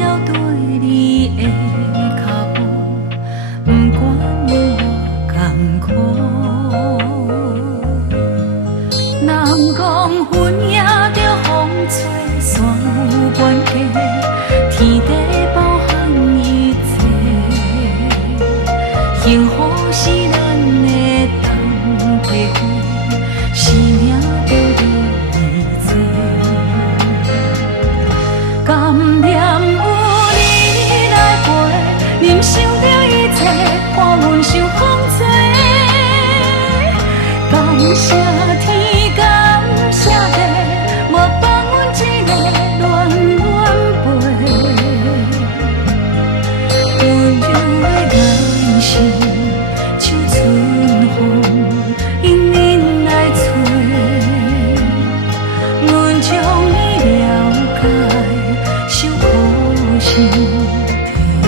要对你的脚步，不管有多艰苦。人讲云也着风吹，山有关系，天地包含一切。幸福是咱的当体会，生命着你做。甘念有你来陪，忍受着一切，看阮受风吹。感谢天，感谢地，无放阮一个恋恋陪。温柔的眼神，像春风，引恁来吹。阮将你了解，受苦心体会。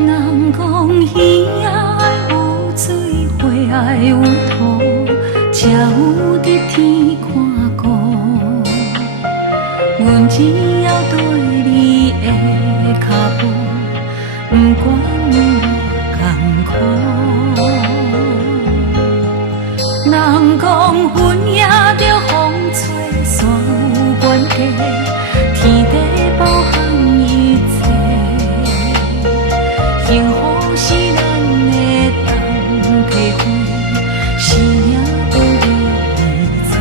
人讲鱼仔爱有水，花爱有土，才有伫天看顾。阮只要对你的脚步，不管有多艰苦。人讲云也着风吹，山有关系，天地包含一切。幸福是咱的当体会，生命着你做。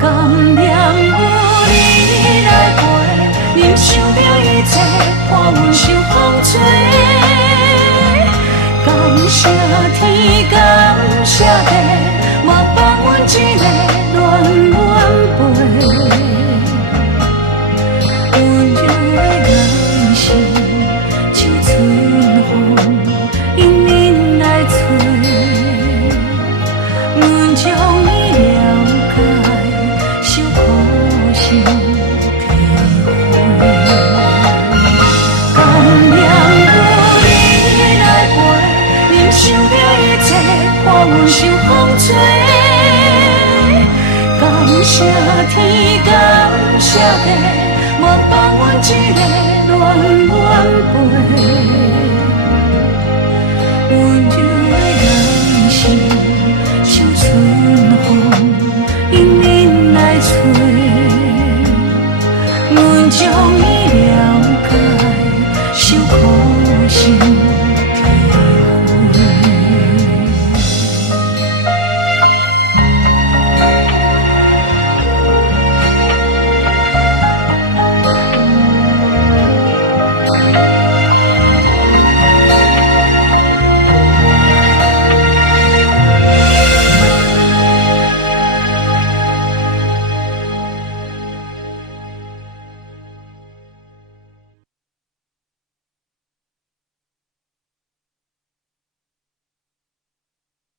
甘念有你来陪，忍受着一切，看阮受风吹。感谢天，感谢地，无放阮一个恋恋陪。温柔的眼神，像春风，引恁来吹。阮将你了解，受苦心体会。甘念有你来陪，忍受着一切，看阮受风吹。感谢天，感谢地，无放